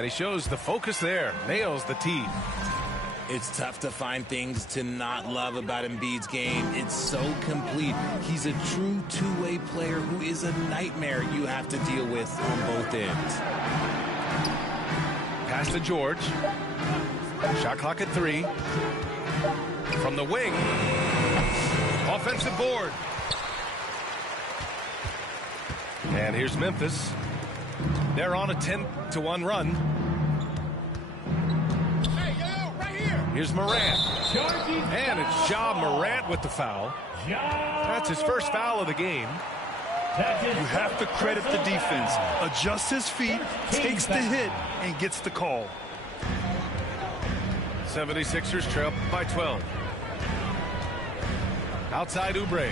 And he shows the focus there. Nails the tee. It's tough to find things to not love about Embiid's game. It's so complete. He's a true two-way player who is a nightmare you have to deal with on both ends. Pass to George. Shot clock at 3. From the wing. Offensive board. And here's Memphis. They're on a 10-1 run. Here's Morant. And it's Ja Morant with the foul. That's his first foul of the game. You have to credit the defense. Adjusts his feet, takes the hit, and gets the call. 76ers trail by 12. Outside Oubre.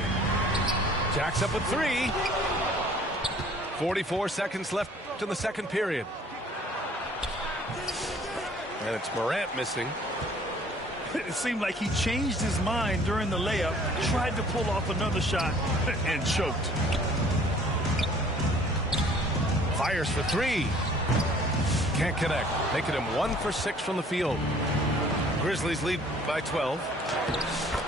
Jacks up with 3. 44 seconds left in the second period. And it's Morant missing. It seemed like he changed his mind during the layup, tried to pull off another shot, and choked. Fires for 3. Can't connect, making him 1 for 6 from the field. Grizzlies lead by 12.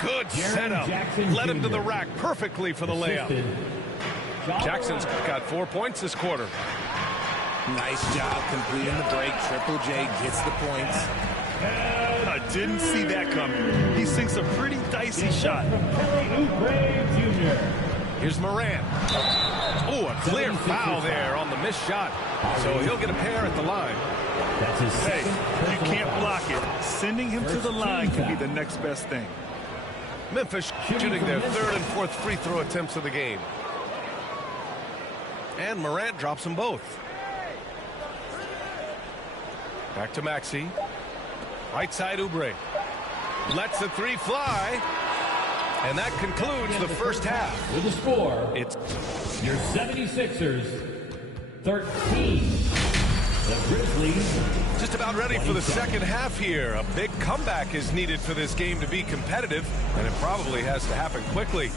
Good setup. Led him to the rack perfectly for the layup. Jackson's got 4 points this quarter. Nice job completing the break. Triple J gets the points. I didn't see that coming. He sinks a pretty dicey shot. Here's Morant. Oh, a clear foul there on the missed shot. So he'll get a pair at the line. Hey, you can't block it. Sending him to the line can be the next best thing. Memphis shooting their 3rd and 4th free throw attempts of the game. And Morant drops them both. Back to Maxey. Right side Oubre. Lets the 3 fly. And that concludes the first half. With the score, It's your 76ers 13. The Grizzlies just about ready for the second half here. A big comeback is needed for this game to be competitive, and it probably has to happen quickly.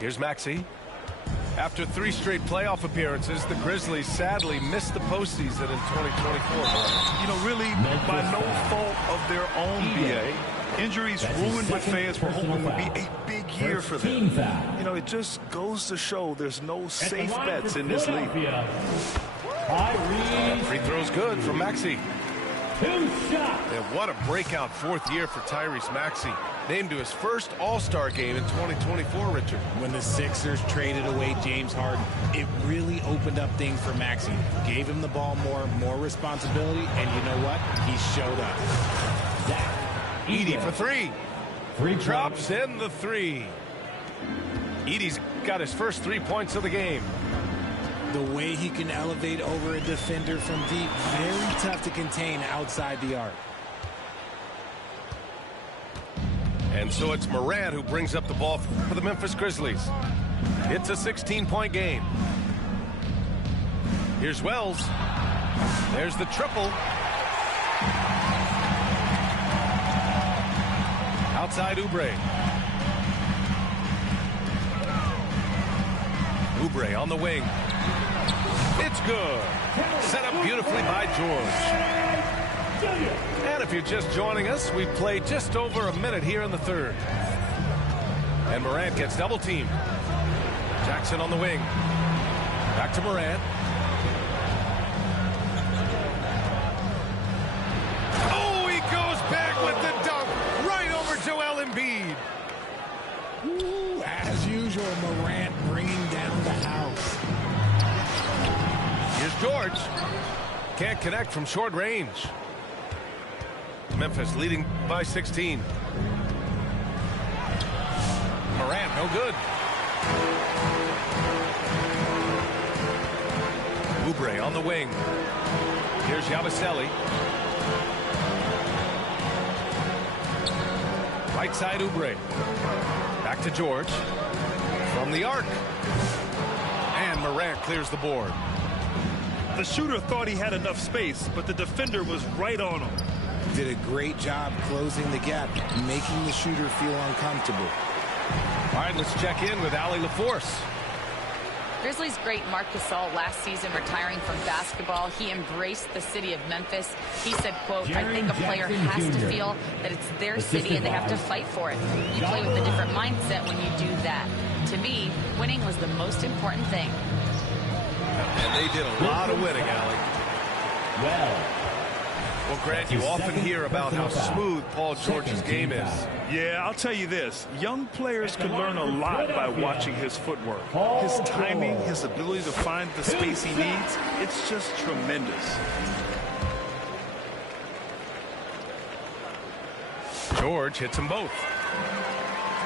Here's Maxey. After 3 straight playoff appearances, the Grizzlies sadly missed the postseason in 2024. You know, really, by no fault of their own, BA. Injuries ruined what fans were hoping would be a big year for them. You know, it just goes to show there's no safe bets in this league. Free throw's good from Maxey. 2 shots. And what a breakout 4th year for Tyrese Maxey. Named to his first All-Star game in 2024, Richard. When the Sixers traded away James Harden, it really opened up things for Maxey. Gave him the ball more responsibility, and you know what? He showed up. Edey for 3. Drops in the 3. Edey's got his first 3 points of the game. The way he can elevate over a defender from deep, very tough to contain outside the arc. And so it's Morant who brings up the ball for the Memphis Grizzlies. It's a 16-point game. Here's Wells. There's the triple. Outside Oubre. Oubre on the wing. It's good. Set up beautifully by George. And if you're just joining us, we've played just over a minute here in the 3rd. And Morant gets double teamed. Jackson on the wing. Back to Morant. Oh, he goes back with the dunk. Right over Joel Embiid. Ooh, as usual, Morant bringing down the house. Here's George. Can't connect from short range. Memphis leading by 16. Morant, no good. Oubre on the wing. Here's Yabusele. Right side Oubre. Back to George. From the arc. And Morant clears the board. The shooter thought he had enough space, but the defender was right on him. Did a great job closing the gap, making the shooter feel uncomfortable. All right, let's check in with Allie LaForce. Grizzlies great Marc Gasol last season retiring from basketball, he embraced the city of Memphis. He said, quote, I think a player has to feel that it's their city and they have to fight for it. You play with a different mindset when you do that. To me, winning was the most important thing. And they did a lot of winning, Alec. Well, Grant, you often hear about how smooth Paul George's game is. Yeah, I'll tell you this. Young players can learn a lot by watching his footwork. His timing, his ability to find the space he needs, it's just tremendous. George hits them both.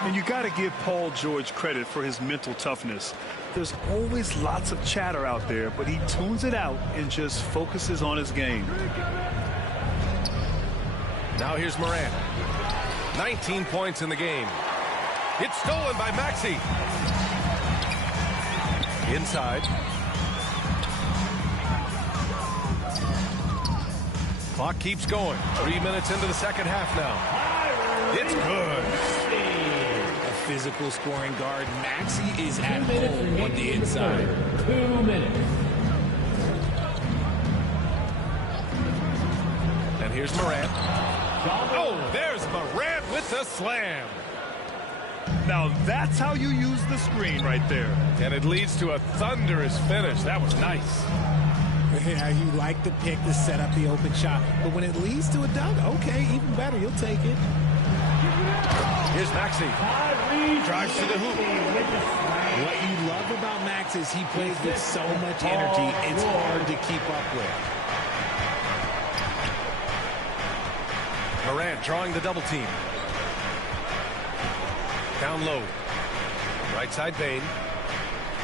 And you got to give Paul George credit for his mental toughness. There's always lots of chatter out there, but he tunes it out and just focuses on his game. Now here's Morant. 19 points in the game. It's stolen by Maxey. Inside. Clock keeps going. 3 minutes into the second half now. It's good. A physical scoring guard. Maxey is at home on the inside. 2 minutes. And here's Morant. Oh, there's Morant with the slam. Now that's how you use the screen right there. And it leads to a thunderous finish. That was nice. Yeah, you like the pick to set up the open shot, but when it leads to a dunk, okay, even better, you'll take it. Here's Maxey. Drives to the hoop. What you love about Max is he plays with so much energy, it's hard to keep up with. Morant drawing the double team. Down low. Right side Bane.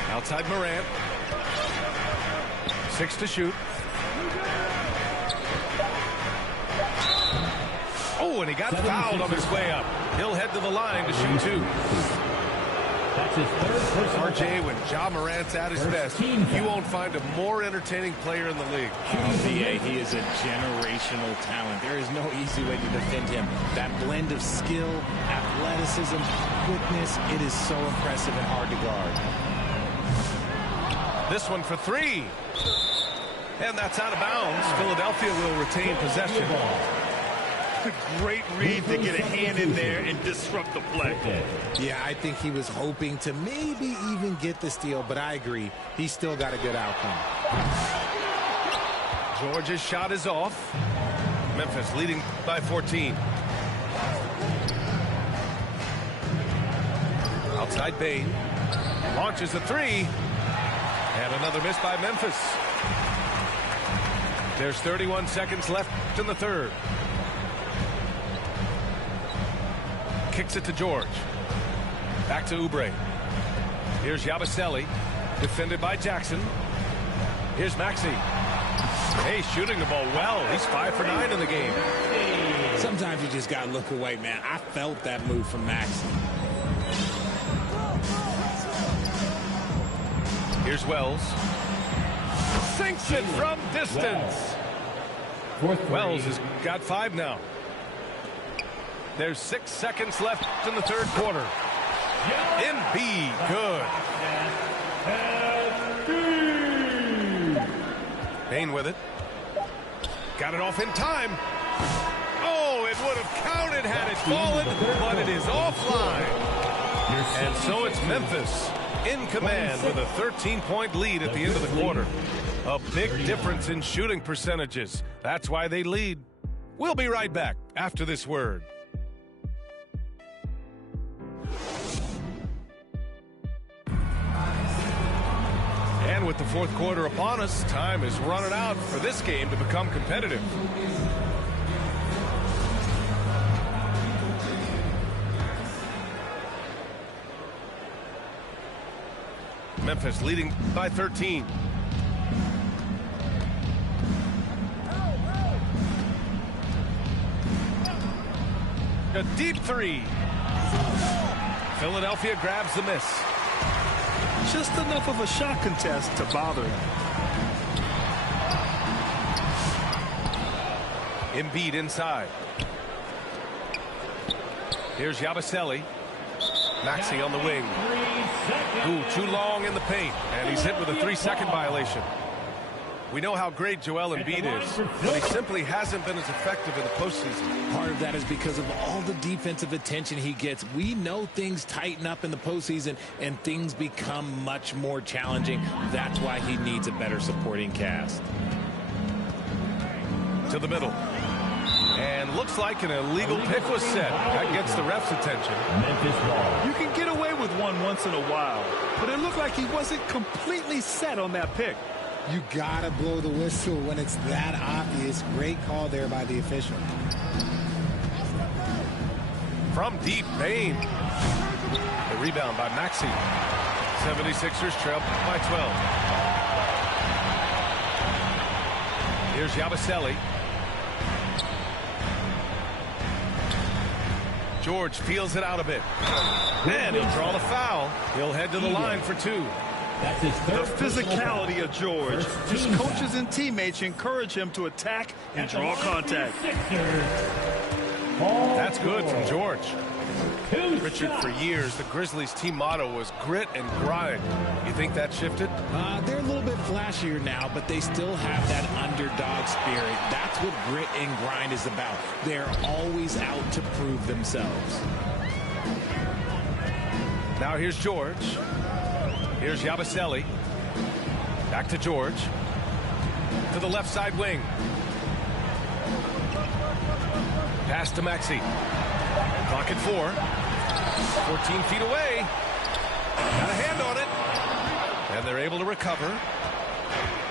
Outside Morant. 6 to shoot. Oh, and he got fouled on his way up. He'll head to the line to shoot 2. That's his third personal RJ, when Ja Morant's at his best, you won't find a more entertaining player in the league. Yeah, he is a generational talent. There is no easy way to defend him. That blend of skill, athleticism, quickness, it is so impressive and hard to guard. This one for 3. And that's out of bounds. Philadelphia will retain possession. A great read to get a hand in there and disrupt the play. Yeah, I think he was hoping to maybe even get the steal, but I agree. He's still got a good outcome. George's shot is off. Memphis leading by 14. Outside Bane. Launches a 3. And another miss by Memphis. There's 31 seconds left in the third. Kicks it to George. Back to Oubre. Here's Yabusele. Defended by Jackson. Here's Maxey. Hey, shooting the ball well. He's 5 for 9 in the game. Sometimes you just got to look away, man. I felt that move from Maxey. Here's Wells. Sinks it from distance. Wells has got 5 now. There's 6 seconds left in the third quarter. Embiid, good. Bane with it. Got it off in time. Oh, it would have counted had it fallen, but it is offline. And so it's Memphis in command with a 13-point lead at the end of the quarter. A big difference in shooting percentages. That's why they lead. We'll be right back after this word. And with the fourth quarter upon us, time is running out for this game to become competitive. Memphis leading by 13. A deep 3. Philadelphia grabs the miss. Just enough of a shot contest to bother him. Embiid inside. Here's Yabusele. Maxey on the wing. Ooh, too long in the paint, and he's hit with a 3-second violation. We know how great Joel Embiid is, but he simply hasn't been as effective in the postseason. Part of that is because of all the defensive attention he gets. We know things tighten up in the postseason, and things become much more challenging. That's why he needs a better supporting cast. To the middle. And looks like an illegal pick was set. That gets the ref's attention. You can get away with one once in a while, but it looked like he wasn't completely set on that pick. You gotta blow the whistle when it's that obvious. Great call there by the official. From deep, Bain. The rebound by Maxey. 76ers trail by 12. Here's Yabusele. George feels it out a bit. And he'll draw the foul. He'll head to the line for 2. That's his The third physicality of George. His team coaches foul. and teammates encourage him to attack and draw contact. That's good from George. Richard, for years, the Grizzlies' team motto was grit and grind. You think that shifted? They're a little bit flashier now, but they still have that underdog spirit. That's what grit and grind is about. They're always out to prove themselves. Now here's George. Here's Yabusele. Back to George. To the left side wing. Pass to Maxey. Clock at 4. 14 feet away. Got a hand on it. And they're able to recover.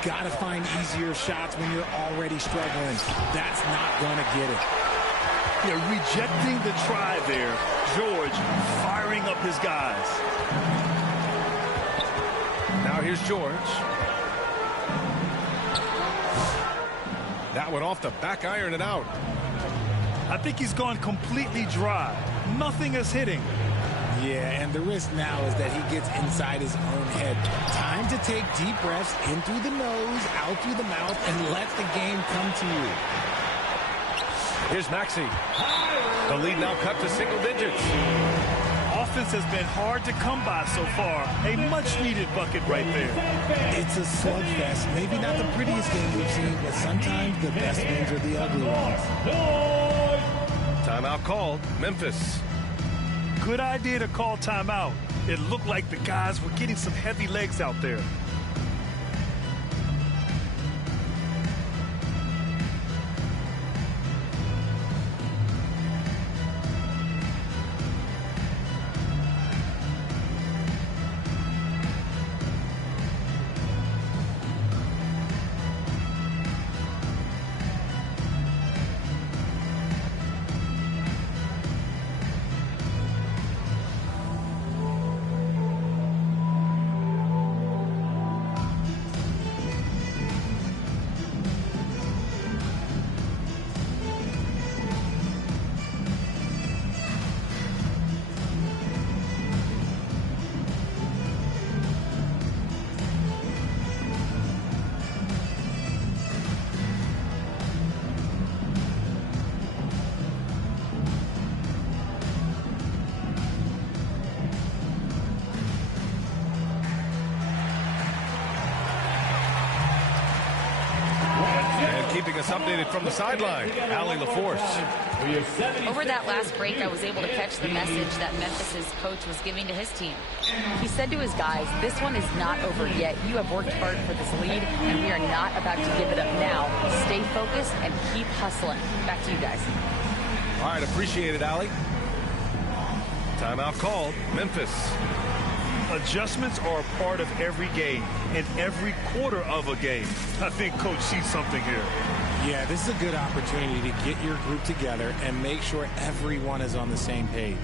Got to find easier shots when you're already struggling. That's not going to get it. Yeah, rejecting the try there. George firing up his guys. Now here's George. That one off the back iron and out. I think he's gone completely dry. Nothing is hitting. Yeah, and the risk now is that he gets inside his own head. Time to take deep breaths in through the nose, out through the mouth, and let the game come to you. Here's Maxey. The lead now cut to single digits. Offense has been hard to come by so far. A much-needed bucket right there. It's a slugfest. Maybe not the prettiest game we've seen, but sometimes the best ones are the ugly ones. Timeout called. Memphis. Good idea to call timeout. It looked like the guys were getting some heavy legs out there. Keeping us updated from the sideline, Allie LaForce. Over that last break, I was able to catch the message that Memphis's coach was giving to his team. He said to his guys, this one is not over yet. You have worked hard for this lead, and we are not about to give it up now. Stay focused and keep hustling. Back to you guys. All right, appreciate it, Allie. Timeout called. Memphis. Adjustments are a part of every game and every quarter of a game. I think Coach sees something here. Yeah, this is a good opportunity to get your group together and make sure everyone is on the same page.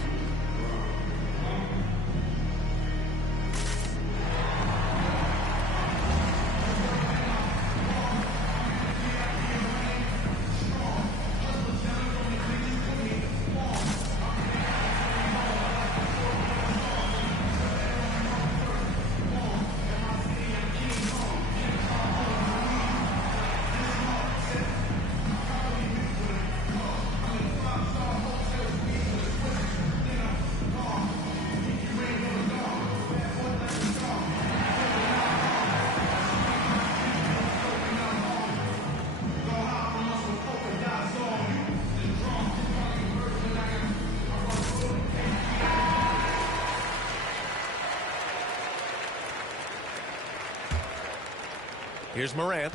Here's Morant.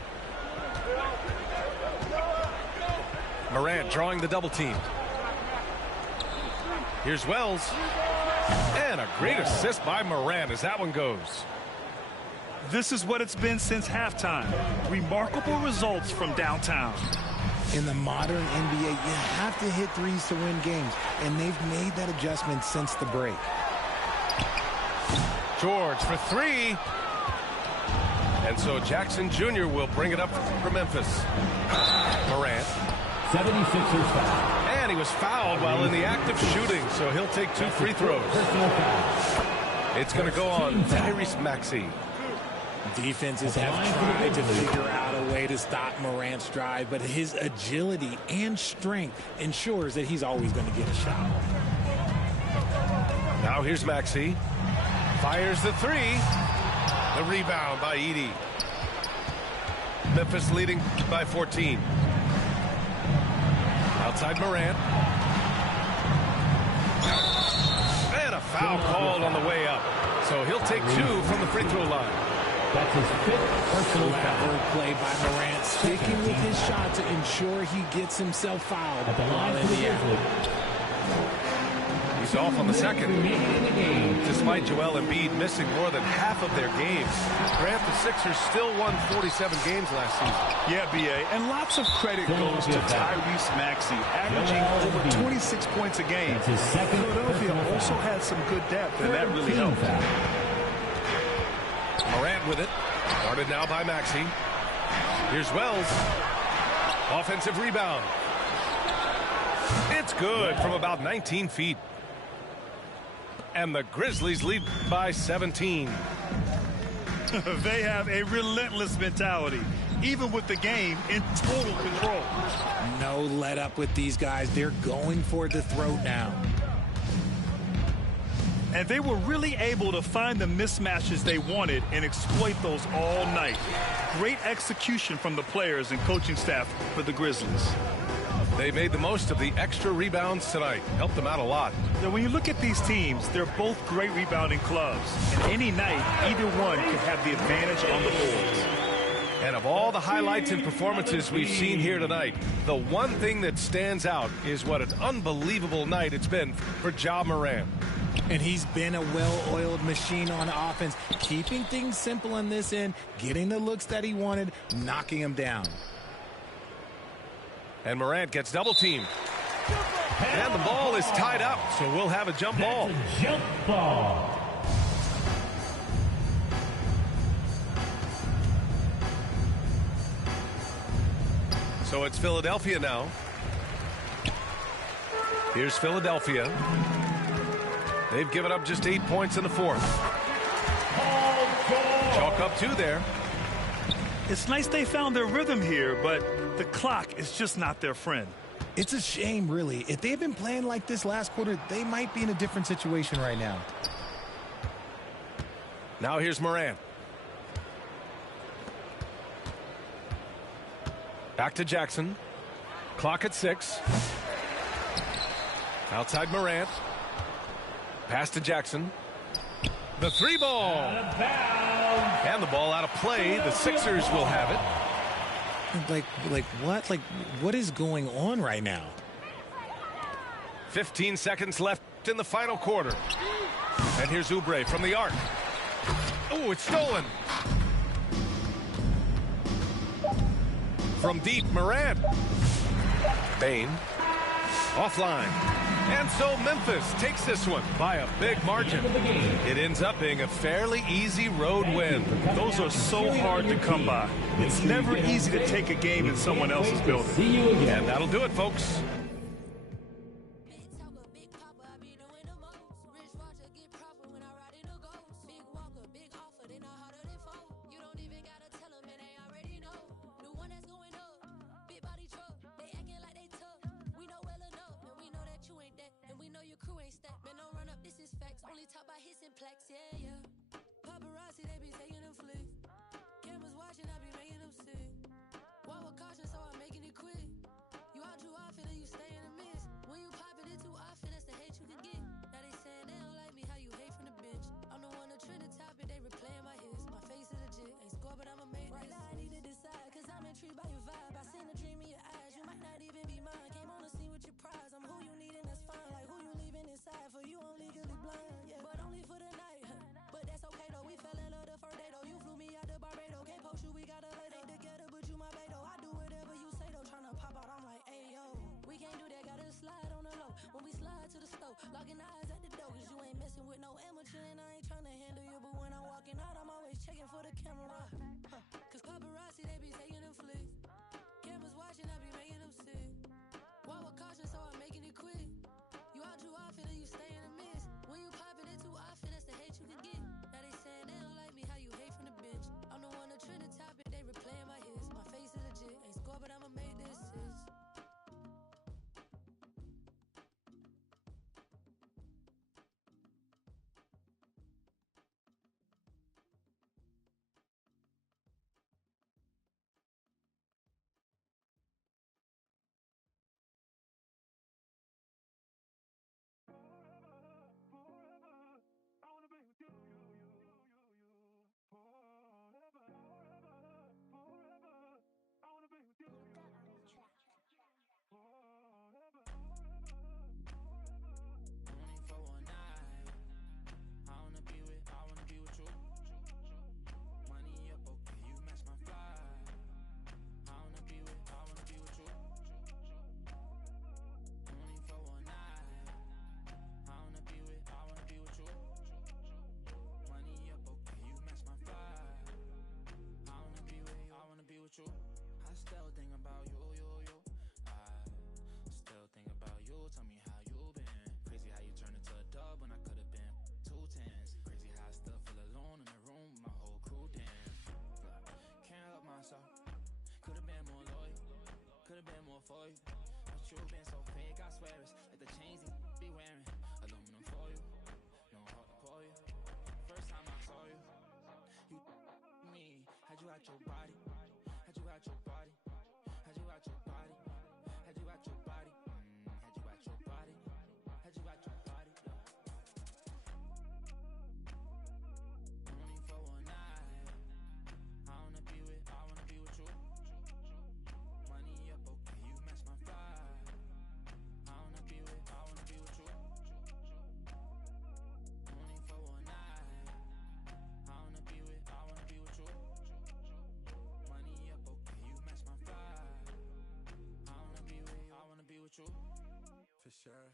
Morant drawing the double team. Here's Wells. And a great assist by Morant as that one goes. This is what it's been since halftime. Remarkable results from downtown. In the modern NBA, you have to hit threes to win games, and they've made that adjustment since the break. George for three. And so Jackson Jr. will bring it up for Memphis. Morant. 76ers foul. And he was fouled while in the act of shooting, so he'll take 2 free throws. It's going to go on Tyrese Maxey. Defenses have tried to figure out a way to stop Morant's drive, but his agility and strength ensures that he's always going to get a shot. Now here's Maxey. Fires the three. The rebound by Edey. Memphis leading by 14. Outside Morant. And a foul called on the way up. So he'll take 2 from the free throw line. That's his 5th personal foul. Clever play by Morant, sticking with his shot to ensure he gets himself fouled At the line while in the act. He's off on the second. Despite Joel Embiid missing more than half of their games, Grant, the Sixers still won 47 games last season. Yeah, B.A., and lots of credit goes to Tyrese Maxey, averaging over 26 points a game. That's his second Philadelphia also had some good depth, and that really helped. Morant with it. Guarded now by Maxey. Here's Wells. Offensive rebound. It's good from about 19 feet. And the Grizzlies lead by 17. They have a relentless mentality, even with the game in total control. No let up with these guys. They're going for the throat now. And they were really able to find the mismatches they wanted and exploit those all night. Great execution from the players and coaching staff for the Grizzlies. They made the most of the extra rebounds tonight. Helped them out a lot. Now, when you look at these teams, they're both great rebounding clubs. And any night, either one could have the advantage on the boards. And of all the highlights and performances we've seen here tonight, the one thing that stands out is what an unbelievable night it's been for Ja Morant. And he's been a well-oiled machine on offense, keeping things simple in this end, getting the looks that he wanted, knocking him down. And Morant gets double-teamed. And the ball is tied up, so we'll have a jump ball. Jump ball. So it's Philadelphia now. Here's Philadelphia. They've given up just 8 points in the fourth. Chalk up 2 there. It's nice they found their rhythm here, but the clock is just not their friend. It's a shame, really. If they've been playing like this last quarter, they might be in a different situation right now. Now here's Morant. Back to Jackson. Clock at 6. Outside Morant. Pass to Jackson. The 3 ball. And the ball out of play. The Sixers will have it. What is going on right now? 15 seconds left in the final quarter. And here's Oubre from the arc. Oh, it's stolen. From deep, Morant. Bane. Offline. And so Memphis takes this one by a big margin. It ends up being a fairly easy road win. Those are so hard to come by. It's never easy to take a game in someone else's building. See you again. And that'll do it, folks. Trend the topic, they replaying my hits. My face is legit, ain't score, but I'm a make this. messing with no amateur, and I ain't trying to handle you. But when I'm walking out, I'm always checking for the camera. Cause paparazzi, they be taking them flicks. Cameras watching, I be making them sick. Walk with caution, so I'm making it quick. You out too often and you stay in the mist. When you popping it too often, that's the hate you can get. Now they saying they don't like me, how you hate from the bench. I'm the one that trend the topic, they replaying my hits. My face is legit, ain't score, but I'ma make this assist. I still think about you. I still think about you. Tell me how you been. Crazy how you turned into a dub when I could have been 2 tens. Crazy how I still feel alone in the room with my whole crew dance. Can't help myself. Could have been more loyal. Could have been more for you. But you been so fake. I swear it's like the chains they be wearing. Aluminum for you. No heart to call you. First time I saw you, you me. Had you out your body. Had you out your body, had you out your body, had you out your body, had you out your body, had you out your body. Only for one night. I wanna be with you. Money up, okay, you match my vibe. I wanna be with you. Only for one night. I wanna be with you. Money up, okay, you match my vibe. I wanna be with you. For sure.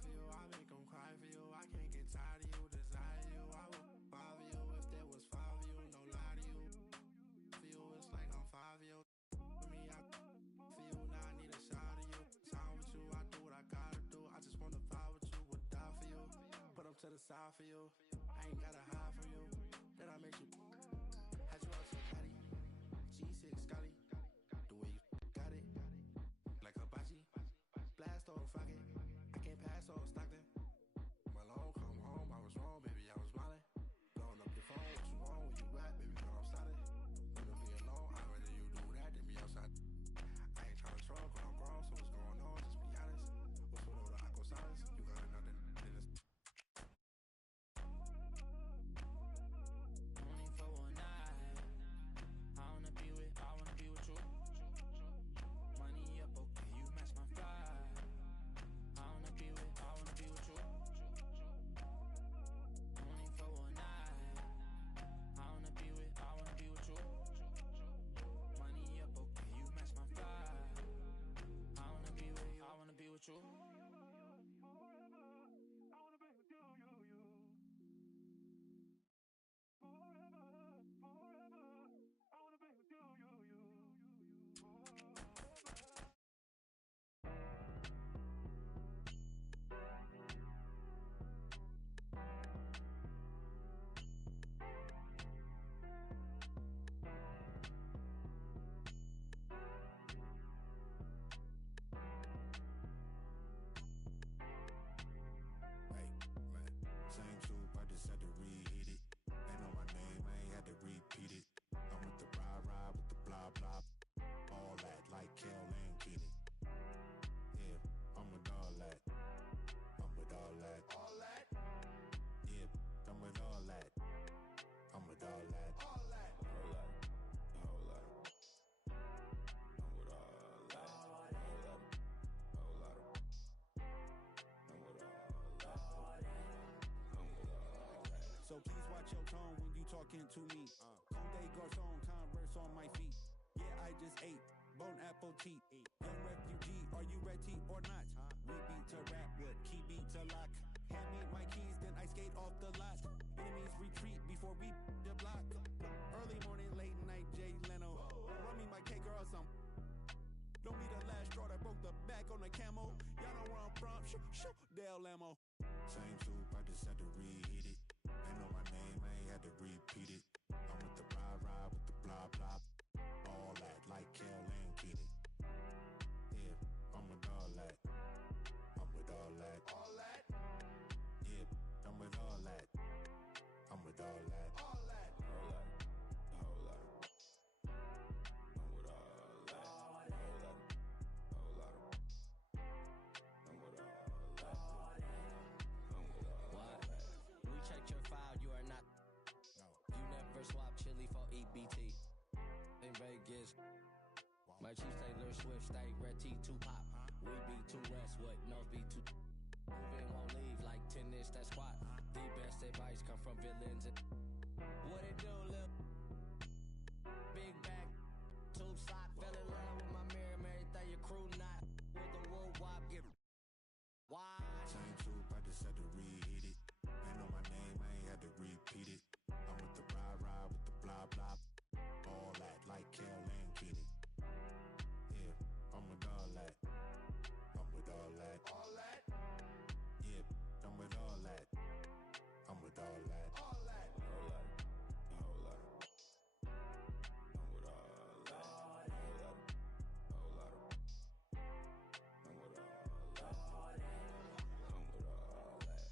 For you, I make them cry for you. I can't get tired of you, desire you. I would follow you if there was 5 of you, no lie to you. For you, it's like I'm 5 of you. For me, for you, now I need a shot of you. Time with you, I do what I gotta do. I just wanna vibe with you, would die for you. Put them to the side for you. I ain't gotta hide from you. Then I make you. Had you out so patty, G6 Scotty, the way you got it, like hibachi, blast off rocket, I can't pass off Stockton. Malone, come home, I was wrong, baby, I was smiling. Blowing up your phone, what you want, where you at, baby, girl, I'm started. You don't be alone, I'd rather you do that than be outside. I ain't trying to troll, cause I'm grown, so what's going on, just be honest. What's with all the aqua silence, you got another than this. I wanna be with you. Money up, okay, you match my vibe. I wanna be with you. Only for one night. I wanna be with you. Money up, okay, you match my vibe. I wanna be with you. Same troop, I just had to reheat it. They know my name, I ain't had to repeat it. I'm with the ride with the blah blah. All that like Kel and Keenan. Yeah, I'm with all that. I'm with all that. All that? Yeah, I'm with all that. I'm with all that. All that. All that. All that. I'm with all that. All that. All that. I'm with all that. So please watch your tone when you talking to me. Conde Garçon, Converse on my feet. Yeah, I just ate Bon appetit. Young refugee, are you ready or not? We beat to rap with key beat to lock. Handmade white keys, then I skate off the lot. Enemies retreat before we the block. Early morning, late night, Jay Leno. Run me my cake or some. Don't be the last straw that broke the back on the camo. Y'all know where I'm from. Shoo, Dale Lamo. Same soup, I just had to reheat it. Ain't know my name, I ain't had to repeat it. I'm with the rah-rah, with the blah-blah. All that, like Kel and Keaton. Yeah, I'm with all that. I'm with all that. All that? Yeah, I'm with all that. I'm with all that. All that. All that. All that. I'm with all that. All that. All that. I'm with all that. I'm with all what? That. We checked your file, you are not. No. You never swap chili for EBT. In Vegas. My Chiefs Taylor Swift, stay red T, 2 pop. We be too Westwood, North be too. Moving won't leave like tennis, that squat. The best advice come from villains. What it do, lil? Big back, tube sock. Fell in love with my mirror, everything your crew not. With the wood wop, get. Why? Same soup, I just had to reheat it. Ain't know my name, I ain't had to repeat it. I'm with the rah-rah, with the blah-blah. All that, like Kel and Keaton. Yeah, I'm with all that. I'm with all that. All that? Yeah, I'm with all that. I'm with all that. All that. All that. All that. I'm with all that. All that. All that. I'm with all that. I'm with all that.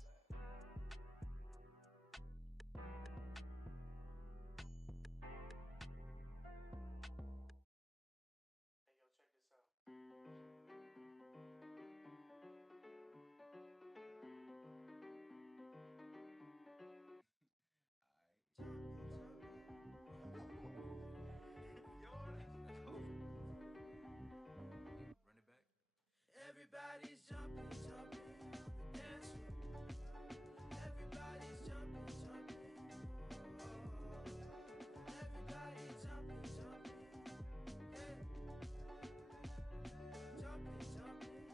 Everybody's jumping, jumping on the dance floor. Everybody's jumping, jumping. Everybody's jumping, jumping. Yeah. Jumping, jumping.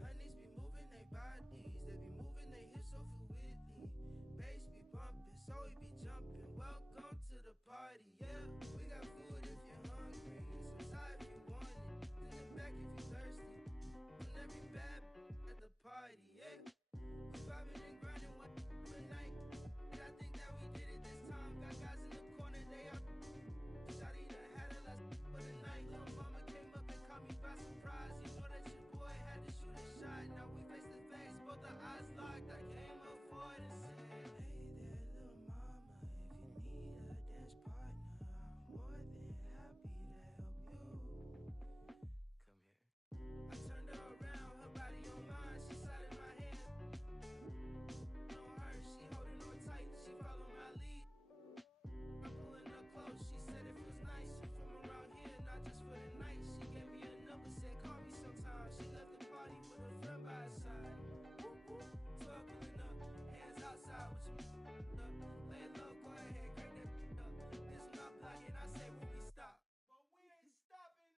Honeys be moving their bodies, they be moving their hips so fluidly. Bass be bumping, so we be jumping. Welcome to the party, yeah. We got food if you're hungry. If you want it, in the back if you thirsty. On every bad at the party, yeah. We vibing and grinding one night. And I think that we did it this time. Got guys in the corner, they are. Shawty done had a last for the night. Little mama came up and caught me by surprise. You know that your boy had to shoot a shot. Now we face to face, both our eyes locked. I came up for it and said, hey there, little mama. If you need a dance partner, I'm more than happy to help you. I turned her around, her body on mine, she sat in my hand. On her, she holding on tight, she follow my lead. I'm pulling her close, she said it feels nice. She from around here, not just for the night. She gave me a number, said call me sometime. She left the party with a friend by her side. 12 pulling up, hands outside with your up. Lay low, go ahead, crank that up. This my block and I say when we stop. But we ain't stopping.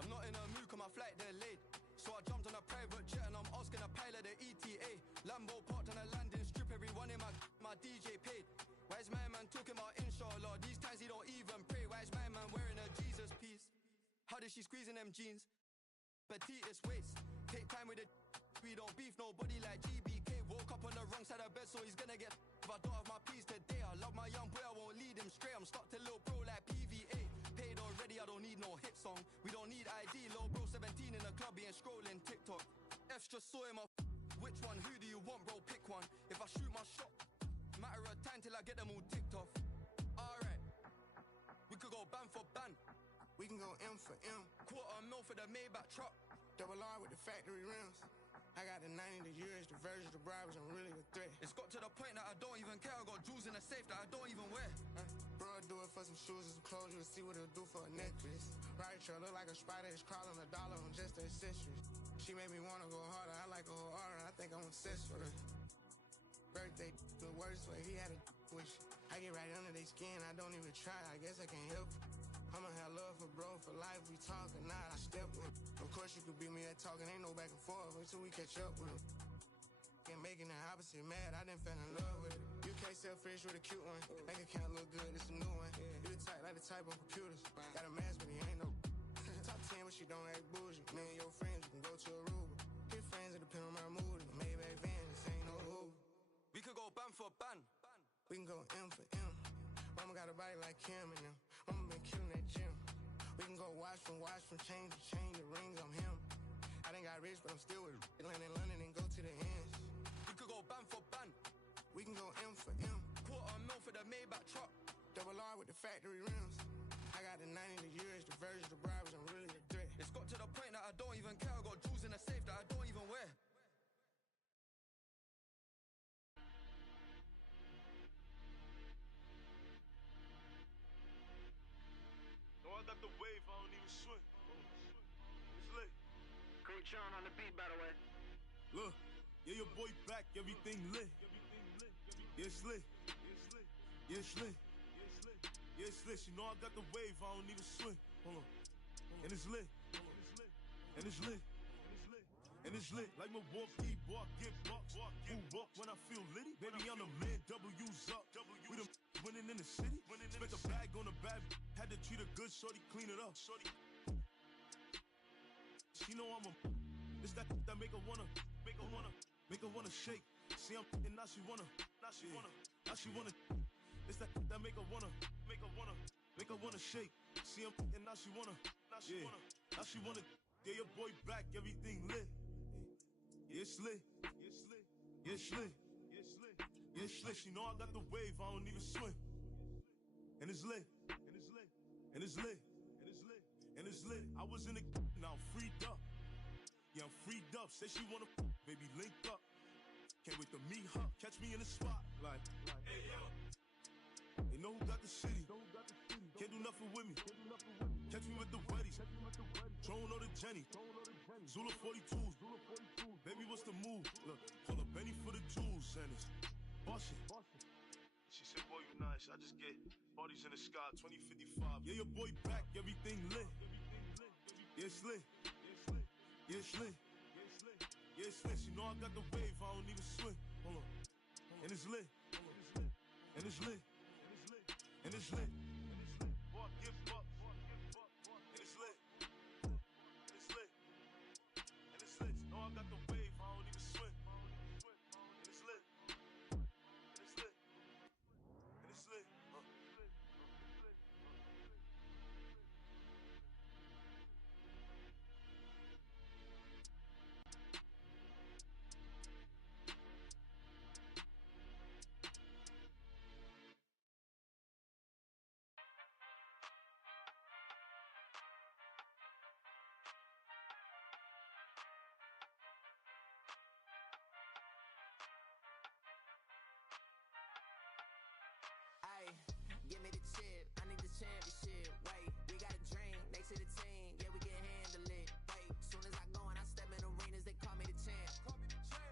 I'm not in a mood, cause my flight delayed. So I jumped on a private jet and I'm asking a pilot the ETA. Lambo parked on a landing strip, everyone in my DJ paid. Why is my man talking about inshallah? These times he don't even pray. Why is my man wearing a Jesus piece? How did she squeeze in them jeans? Petitest waist. Take time with it. We don't beef nobody like GBK. Woke up on the wrong side of bed, so he's gonna get. If I don't have my peace today, I love my young boy, I won't lead him straight. I'm stuck to little bro like PVA. Paid already. I don't need no hit song. We don't need ID, little bro 17 in the club and scrolling TikTok. F's just saw him off. Which one? Who do you want, bro? Pick one. If I shoot my shot, matter of time till I get them all ticked off. Alright, we could go ban for ban. We can go M for M. $250,000 for the Maybach truck. Double R with the factory rims. I got the 90, the years, the versions, the bribes, I'm really a threat. It's got to the point that I don't even care. I got jewels in the safe that I don't even wear. Bro, I do it for some shoes and some clothes. You'll see what it'll do for a necklace. Right, you look like a spider. It's crawling $1 on just the accessories. She made me wanna go harder. I like a whole aura. I think I'm obsessed with her. Birthday, the worst way. He had a wish. I get right under their skin. I don't even try. I guess I can't help it. I'ma have love for bro for life. We talk or not, I step with him. Of course you could beat me at talking. Ain't no back and forth until we catch up with him. And making the opposite mad. I done fell in love with it. You can't sell fish with a cute one. Bank account look good. It's a new one. You the type like the type on computers. Got a mask, but he ain't no. Top 10, but she don't act bougie. Me and your friends, you can go to Aruba. Hit friends, it depend on my mood. Maybach van, this ain't no Uber. We could go ban for ban. We can go M for M. Mama got a body like Kim and them. Mama been killing that gym. We can go watch from chain to chain. The rings on him. I done got rich, but I'm still with land in London and go to the ends. We could go ban for ban. We can go M for M. $250,000 for the Maybach truck. Double R with the factory rims. I got the 90, the years, the versions, the bribes, I'm really a threat. It's got to the point that I don't even care. I got jewels in the safe that I don't even wear. No, I got the wave, I don't even swim. It's lit. Coach Sean on the beat, by the way. Look, yeah, your boy back, everything lit. Yeah, it's lit. Yeah, it's lit. Yeah, it's lit. You know I got the wave, I don't even swim. Hold on. And it's lit. And it's lit. And it's lit. Like Milwaukee, walk, get bucks. Who walk when I feel litty? Baby, I'm the man, W's up. We the winning in the city. Spent a bag on a bad. Had to treat her good, shorty, clean it up. She know I'm a. It's that make her wanna shake. See I'm and now she wanna. It's that make her wanna shake. See I'm and now she wanna. Now she wanna. Yeah, your boy back, everything lit. Yeah, it's lit. Yeah, it's lit. Yeah, it's lit. You know I got the wave, I don't even swim. And it's lit. And it's lit. And it's lit. I was in the now I'm freed up. Yeah, I'm freed up. Say she wanna baby link up. Can't wait to meet her. Catch me in the spot. Like, hey yo. They know who got the city. Can't do nothing with me. Catch me with the weddies. Drone or the Jenny. Zula 42s. Baby, what's the move? Look, pull up Benny for the jewels. And it's bustin'. She said, boy, you nice. I just get bodies in the sky, 2055. Yeah, your boy back, everything lit. Yeah, it's lit. Yeah, it's lit. Yeah, it's lit. You know I got the wave, I don't even swim. Hold on. And it's lit. And it's lit. And it's lit. Walk, give up. And it's lit. And it's lit. And it's lit. You know I got the wave, I don't even swim. And it's lit. And it's lit. And it's lit. Ay, give me the chip, I need the championship. Wait, we got a dream, next to the team, yeah, we can handle it. Wait, soon as I go and I step in arenas, they call me the champ.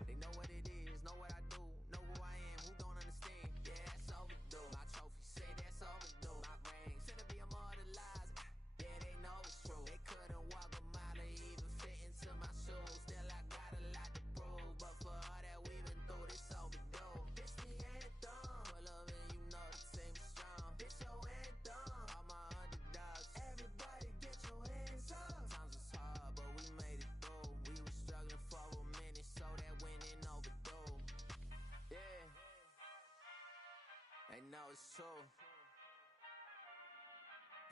They know what it is, know what I do, know who I am, who don't understand. Yeah, that's overdue. My trophy say that's overdue. My ring, shouldn't be immortalized. Yeah, they know it's true. They couldn't walk a mile or even fit into my shoes. Still, I got a lot to prove, but for all that we've been through, this overdue. This the anthem. Pull up and you know the team is strong. This your anthem. All my underdogs. Everybody get your hands up. Times was hard, but we made it through. We were struggling for a minute, so that winning overdue. Yeah. They know it's true.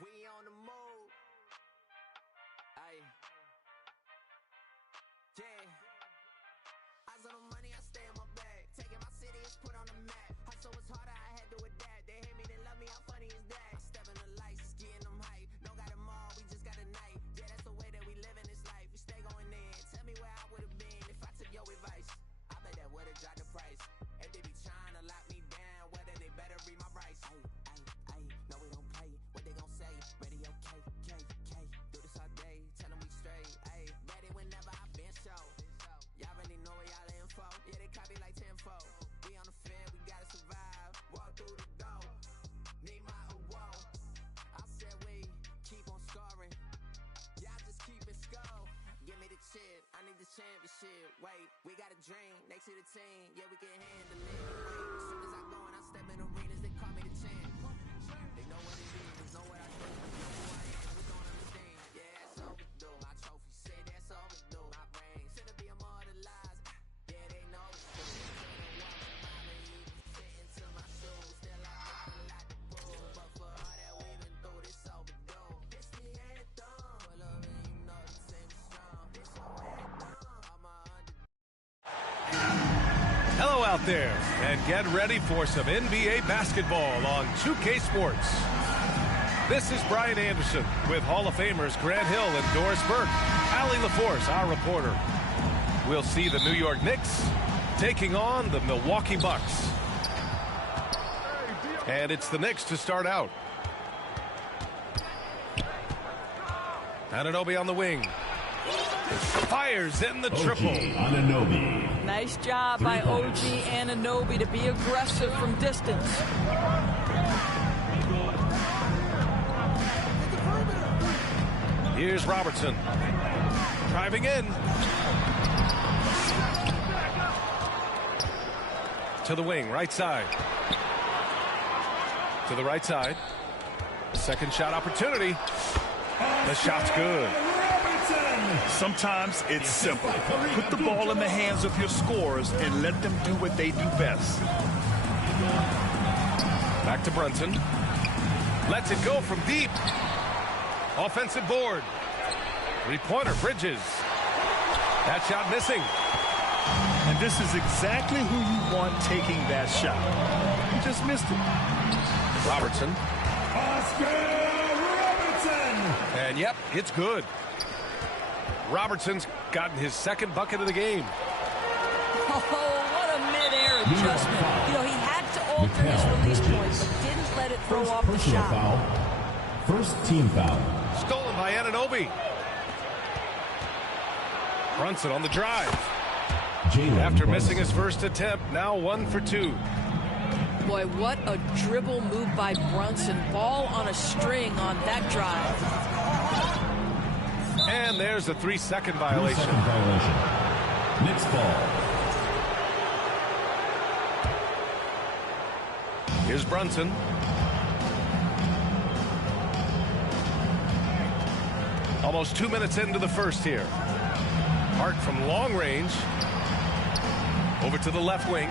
We on the move. to the team, yeah, we can handle it. Wait, as soon as I go and I step in arenas, they call me the champ. They know what it is, know what I do, know who I am, we gon' understand. Yeah, it's overdue. My trophy say that's overdue. My brain should be immortalized. Yeah, they know it's true. Fitting to my shoes, still I got a lot to prove. But for all that we've been through, this overdue. It's the anthem. Pull up and you know the team is strong. This your anthem. All my Hello out there, and get ready for some NBA basketball on 2K Sports. This is Brian Anderson with Hall of Famers Grant Hill and Doris Burke. Allie LaForce, our reporter. We'll see the New York Knicks taking on the Milwaukee Bucks. And it's the Knicks to start out. Anunoby on the wing. Fires in the triple. Anunoby. Nice job by OG Anunoby to be aggressive from distance. Here's Robertson. Driving in. To the wing, right side. To the right side. Second shot opportunity. The shot's good. Sometimes it's simple. Put the ball in the hands of your scorers and let them do what they do best. Back to Brunson. Lets it go from deep. Offensive board. Three-pointer, Bridges. That shot missing. And this is exactly who you want taking that shot. He just missed it. Robertson. Oscar Robertson. And yep, it's good. Robertson's gotten his second bucket of the game. Oh, what a mid-air adjustment. You know, he had to alter his release point, but didn't let it throw off the shot. Foul. First team foul. Stolen by Anunoby. Brunson on the drive. After missing his first attempt, now 1 for 2. Boy, what a dribble move by Brunson. Ball on a string on that drive. And there's a 3-second violation. 3-second violation. Knicks ball. Here's Brunson. Almost 2 minutes into the first here. Hart from long range. Over to the left wing.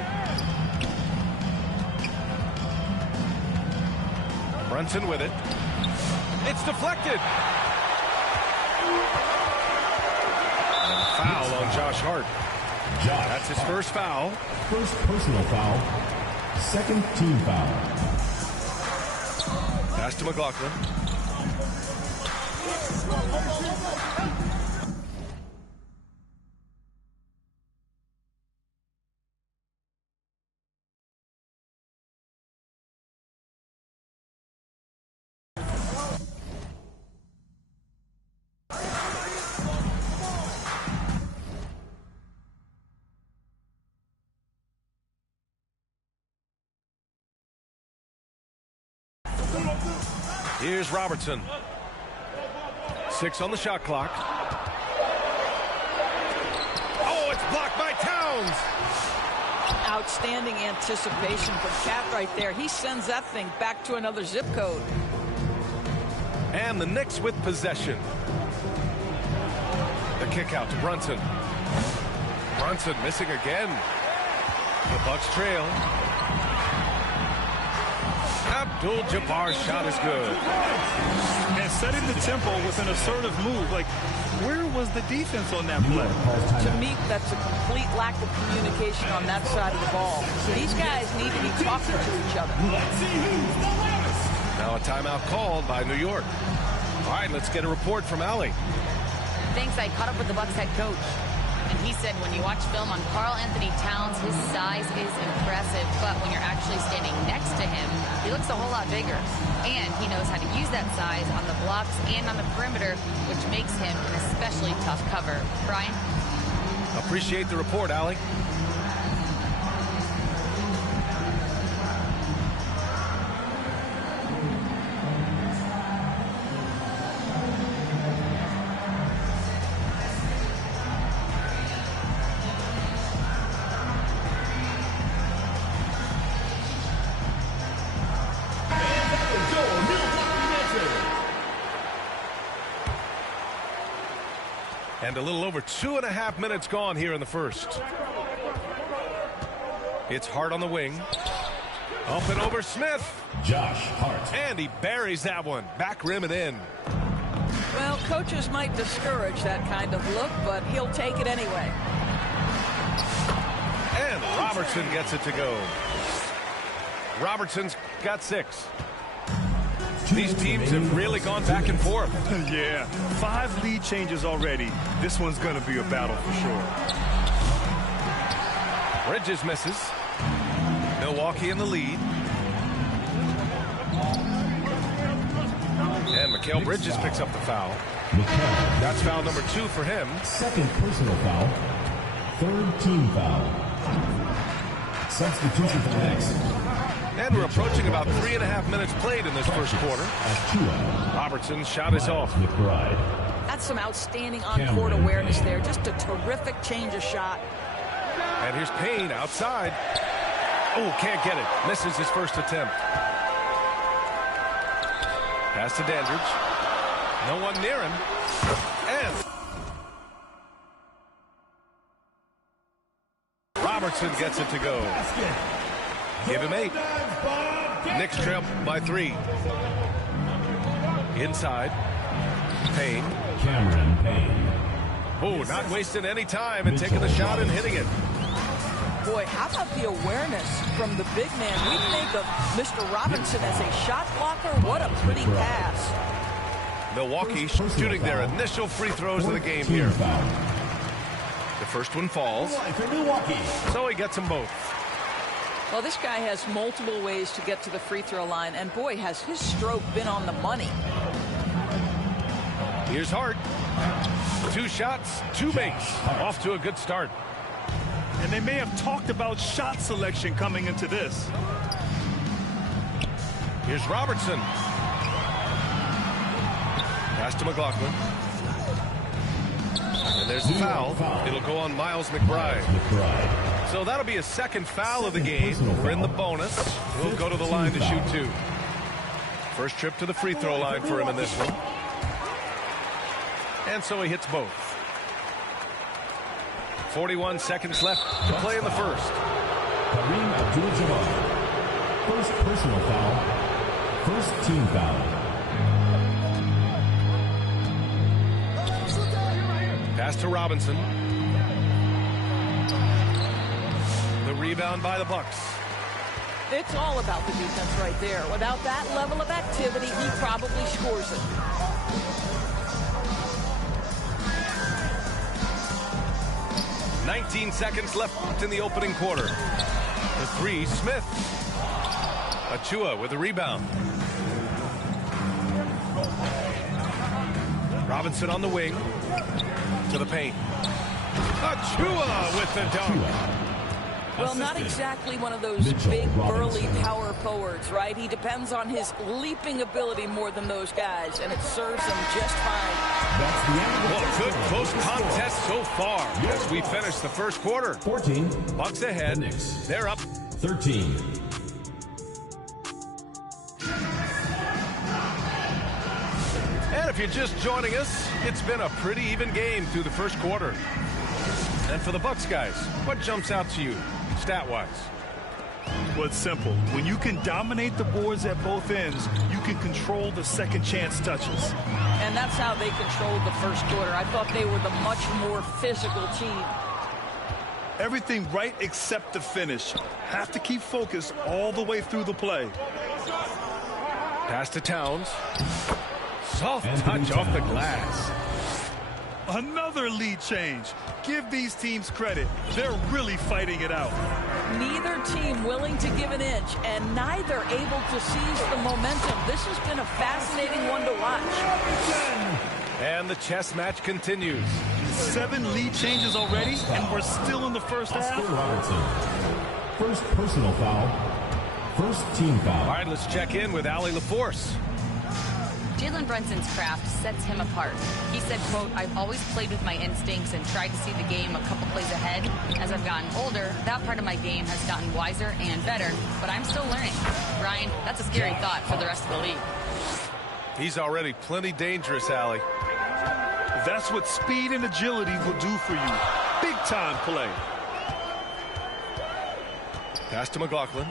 Brunson with it. It's deflected. Foul on Josh Hart. That's his first foul. First personal foul. Second team foul. Pass to McLaughlin. Here's Robertson. 6 on the shot clock. Oh, it's blocked by Towns. Outstanding anticipation from Cat right there. He sends that thing back to another zip code. And the Knicks with possession. The kick out to Brunson. Brunson missing again. The Bucks trail. Abdul-Jabbar's shot is good. And setting the tempo with an assertive move. Like, where was the defense on that play? To me, that's a complete lack of communication on that side of the ball. These guys need to be talking to each other. Now a timeout called by New York. All right, let's get a report from Allie. Thanks. I caught up with the Bucks head coach. And he said when you watch film on Karl Anthony Towns, his size is impressive. But when you're actually standing next to him, he looks a whole lot bigger. And he knows how to use that size on the blocks and on the perimeter, which makes him an especially tough cover. Brian? Appreciate the report, Allie. And a little over 2.5 minutes gone here in the first. It's Hart on the wing. Up and over Smith. Josh Hart. And he buries that one. Back rim and in. Well, coaches might discourage that kind of look, but he'll take it anyway. And Robertson gets it to go. Robertson's got 6. These teams have really gone back and forth. Yeah, 5 lead changes already. This one's going to be a battle for sure. Bridges misses. Milwaukee in the lead. And Mikal Bridges picks up the foul. That's foul number 2 for him. Second personal foul. Third team foul. Substitution for the next. And we're approaching about 3.5 minutes played in this first quarter. Robertson's shot is off. That's some outstanding on-court awareness there. Just a terrific change of shot. And here's Payne outside. Oh, can't get it. Misses his first attempt. Pass to Dandridge. No one near him. And Robertson gets it to go. Give him 8. Knicks trail by 3. Inside. Payne. Cameron Payne. Oh, not wasting any time and taking the shot and hitting it. Boy, how about the awareness from the big man? We think of Mr. Robinson as a shot blocker. What a pretty pass. Milwaukee shooting their initial free throws of the game here. The first one falls. So he gets them both. Well, this guy has multiple ways to get to the free throw line, and boy, has his stroke been on the money. Here's Hart. 2 shots, 2 makes. Off to a good start. And they may have talked about shot selection coming into this. Here's Robertson. Pass to McLaughlin. And there's the foul. It'll go on Miles McBride. So that'll be a second foul of the game. We're in the bonus. We'll go to the line to shoot 2. First trip to the free throw line for him in this one. And so he hits both. 41 seconds left to play in the first. Kareem Abdul-Jabbar. First personal foul. First team foul. Pass to Robinson. The rebound by the Bucks. It's all about the defense right there. Without that level of activity, he probably scores it. .19 seconds left in the opening quarter. The 3, Smith. Achua with a rebound. Robinson on the wing. To the paint. Achua with the dunk. Well, not exactly one of those big, burly power forwards, right? He depends on his leaping ability more than those guys, and it serves him just fine. Well, a good close contest so far as we finish the first quarter. 14. Bucks ahead. They're up 13. And if you're just joining us, it's been a pretty even game through the first quarter. And for the Bucks guys, what jumps out to you, stat-wise? Well, it's simple. When you can dominate the boards at both ends, you can control the second chance touches. And that's how they controlled the first quarter. I thought they were the much more physical team. Everything right except the finish. Have to keep focused all the way through the play. Pass to Towns. Soft touch off the glass. Another lead change. Give these teams credit. They're really fighting it out. Neither team willing to give an inch, and neither able to seize the momentum. This has been a fascinating one to watch. And the chess match continues. 7 lead changes already, and we're still in the first half. Robertson. First personal foul. First team foul. All right, let's check in with Allie LaForce. Jalen Brunson's craft sets him apart. He said, quote, "I've always played with my instincts and tried to see the game a couple plays ahead. As I've gotten older, that part of my game has gotten wiser and better, but I'm still learning." Brian, that's a scary thought for the rest of the league. He's already plenty dangerous, Allie. That's what speed and agility will do for you. Big time play. Pass to McLaughlin.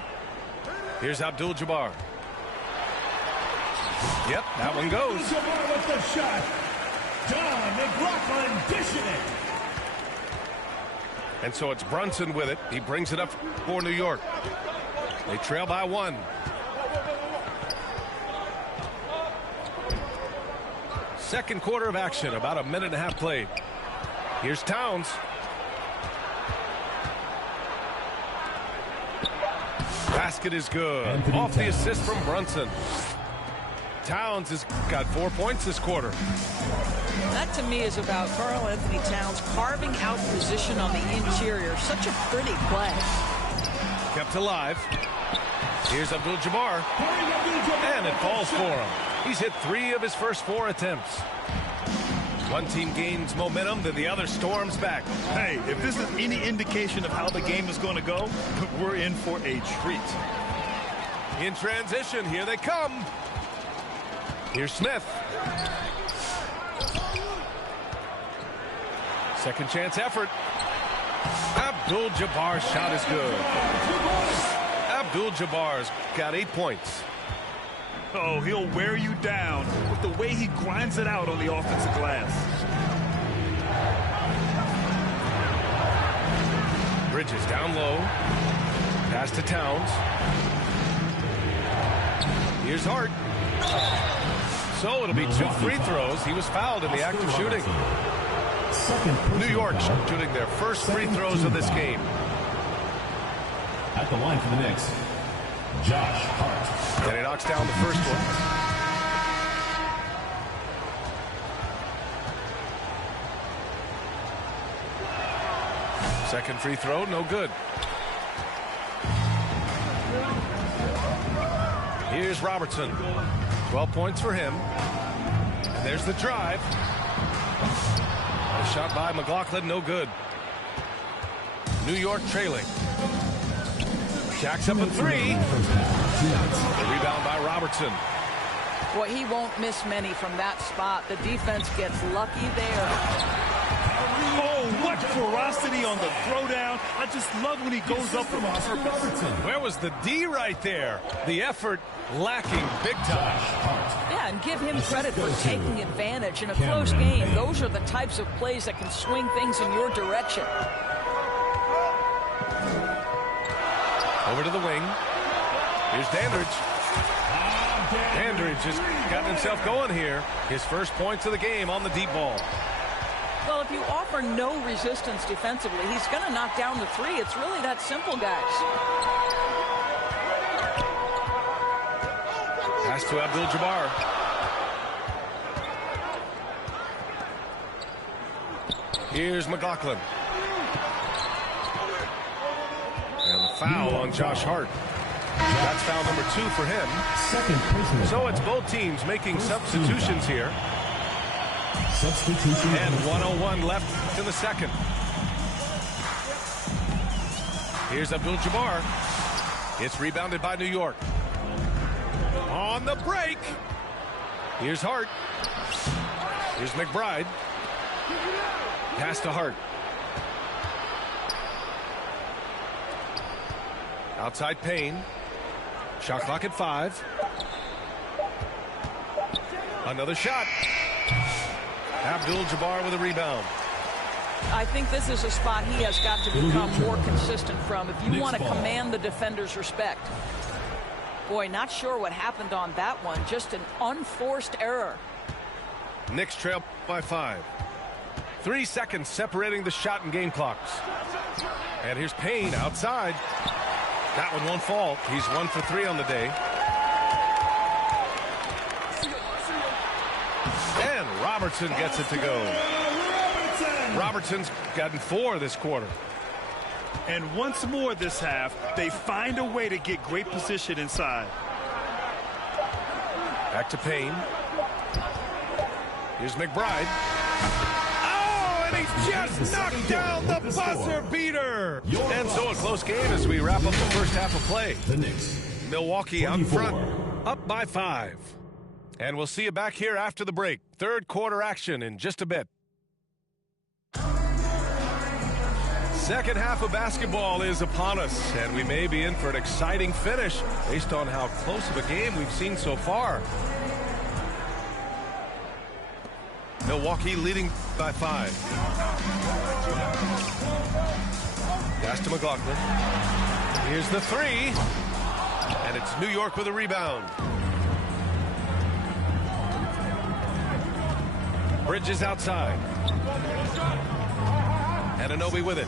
Here's Abdul-Jabbar. Yep, that one goes. Abdul-Jabbar with the shot. John McLaughlin dishing it. And so it's Brunson with it. He brings it up for New York. They trail by 1. Second quarter of action, about a minute and a half played. Here's Towns. Basket is good. Off the assist from Brunson. Towns has got 4 points this quarter. That to me is about Karl Anthony Towns carving out position on the interior. Such a pretty play. Kept alive. Here's Abdul-Jabbar. And it falls for him. He's hit 3 of his first 4 attempts. One team gains momentum, then the other storms back. Hey, if this is any indication of how the game is going to go, we're in for a treat. In transition, here they come. Here's Smith. Second chance effort. Abdul-Jabbar's shot is good. Abdul-Jabbar's got 8 points. Oh, he'll wear you down with the way he grinds it out on the offensive glass. Bridges down low. Pass to Towns. Here's Hart. So it'll be 2 free throws. He was fouled in the act of shooting. New York shooting their first free throws of this game. At the line for the Knicks, Josh Hart. And he knocks down the first one. Second free throw, no good. Here's Robertson. 12 points for him. And there's the drive. A shot by McLaughlin, no good. New York trailing. Jacks up a 3. The rebound by Robertson. Boy, he won't miss many from that spot. The defense gets lucky there. Oh, what ferocity on the throwdown. I just love when he goes up from purpose. Where was the D right there? The effort lacking big time. Yeah, and give him credit for taking advantage in a close game. Those are the types of plays that can swing things in your direction. Over to the wing. Here's Dandridge. Dandridge has gotten himself going here. His first points of the game on the deep ball. Well, if you offer no resistance defensively, he's going to knock down the 3. It's really that simple, guys. Pass to Abdul-Jabbar. Here's McLaughlin. And the foul on Josh Hart. That's foul number 2 for him. So it's both teams making substitutions here. And 1:01 left in the second. Here's Abdul-Jabbar. It's rebounded by New York. On the break. Here's Hart. Here's McBride. Pass to Hart. Outside Payne. Shot clock at 5. Another shot. Abdul-Jabbar with a rebound. I think this is a spot he has got to become more consistent from if you want to command the defender's respect. Boy, not sure what happened on that one. Just an unforced error. Knicks trail by 5. 3 seconds separating the shot and game clocks. And here's Payne outside. That one won't fall. He's 1 for 3 on the day. And Robertson gets it to go. Robertson's gotten 4 this quarter. And once more this half, they find a way to get great position inside. Back to Payne. Here's McBride. Oh, and he just knocked down the buzzer beater. And so a close game as we wrap up the first half of play. The Knicks. Milwaukee on front, up by 5. And we'll see you back here after the break. Third quarter action in just a bit. Second half of basketball is upon us, and we may be in for an exciting finish based on how close of a game we've seen so far. Milwaukee leading by 5. Pass to McLaughlin. Here's the 3. And it's New York with a rebound. Bridges outside. Anunoby with it.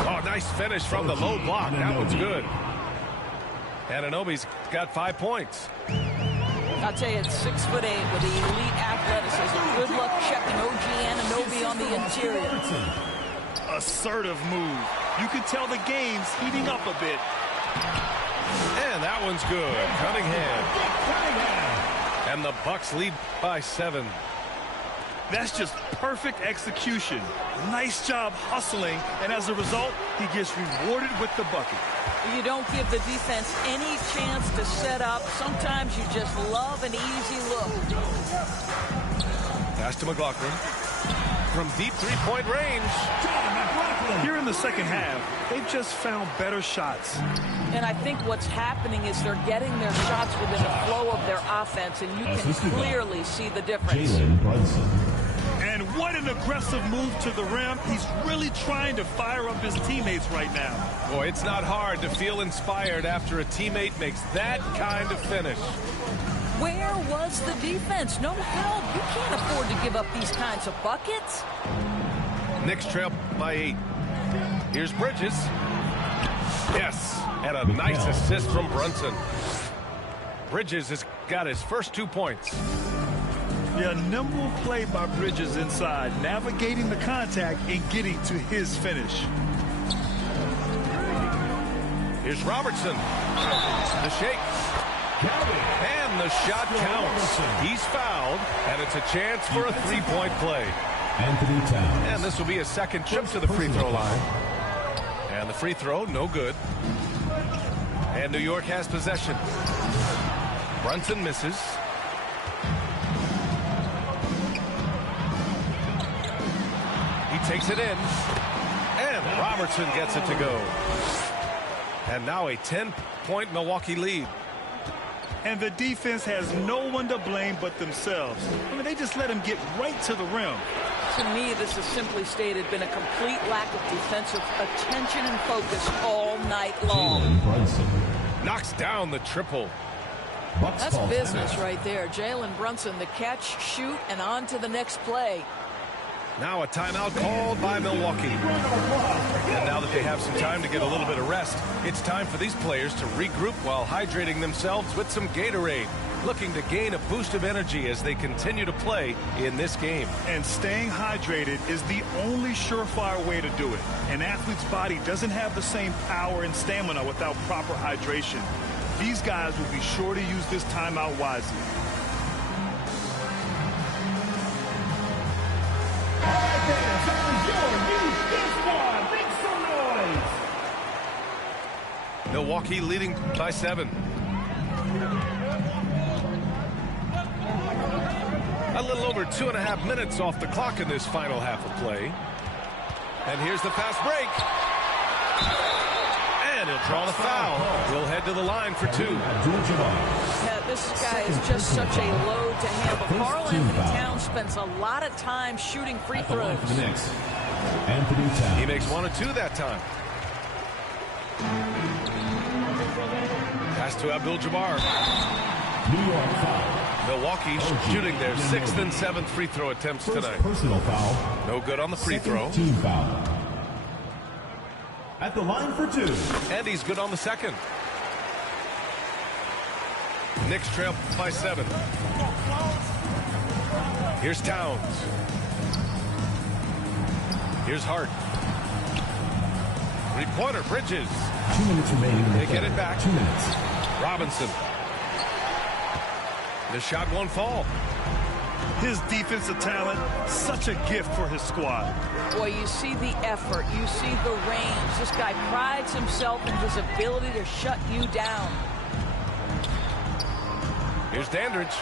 Oh, nice finish from the low block. That one's good. Anunoby's got 5 points. I'll tell you, it's 6'8" with elite athleticism. Good luck checking OG Anunoby on the interior. Assertive move. You can tell the game's heating up a bit. And that one's good. Cunningham. And the Bucks lead by 7. That's just perfect execution. Nice job hustling, and as a result, he gets rewarded with the bucket. You don't give the defense any chance to set up. Sometimes you just love an easy look. Pass to McLaughlin. From deep three-point range. Here in the second half, they've just found better shots. And I think what's happening is they're getting their shots within the flow of their offense, and you can clearly see the difference. And what an aggressive move to the rim. He's really trying to fire up his teammates right now. Boy, it's not hard to feel inspired after a teammate makes that kind of finish. Where was the defense? No help. You can't afford to give up these kinds of buckets. Knicks trail by 8. Here's Bridges. Yes, and a nice assist from Brunson. Bridges has got his first 2 points. Yeah, nimble play by Bridges inside, navigating the contact and getting to his finish. Here's Robertson. The shake. And the shot counts. He's fouled, and it's a chance for a three-point play. Anthony Towns. And this will be a second trip to the free throw line. And the free throw, no good. And New York has possession. Brunson misses. He takes it in. And Robertson gets it to go. And now a 10-point Milwaukee lead. And the defense has no one to blame but themselves. I mean, they just let him get right to the rim. To me, this has simply stated been a complete lack of defensive attention and focus all night long. Knocks down the triple. That's business right there. Jalen Brunson, the catch, shoot, and on to the next play. Now a timeout called by Milwaukee. And now that they have some time to get a little bit of rest, it's time for these players to regroup while hydrating themselves with some Gatorade, looking to gain a boost of energy as they continue to play in this game. And staying hydrated is the only surefire way to do it. An athlete's body doesn't have the same power and stamina without proper hydration. These guys will be sure to use this timeout wisely. Milwaukee leading by 7. A little over 2.5 minutes off the clock in this final half of play. And here's the fast break. And he'll draw the foul. He'll head to the line for 2. Yeah, this guy is just such a load to handle. Karl Anthony Towns spends a lot of time shooting free throws. Anthony Towns. He makes 1 or 2 that time. Pass to Abdul-Jabbar. New York foul. Milwaukee shooting their 6th and 7th free throw attempts tonight. Personal foul. No good on the free throw. Team foul. At the line for 2. And he's good on the second. Knicks trail by 7. Here's Towns. Here's Hart. Three-pointer, Bridges. 2 minutes remaining. They get it back. 2 minutes. Robinson. The shot won't fall. His defensive talent, such a gift for his squad. Boy, you see the effort. You see the range. This guy prides himself in his ability to shut you down. Here's Dandridge.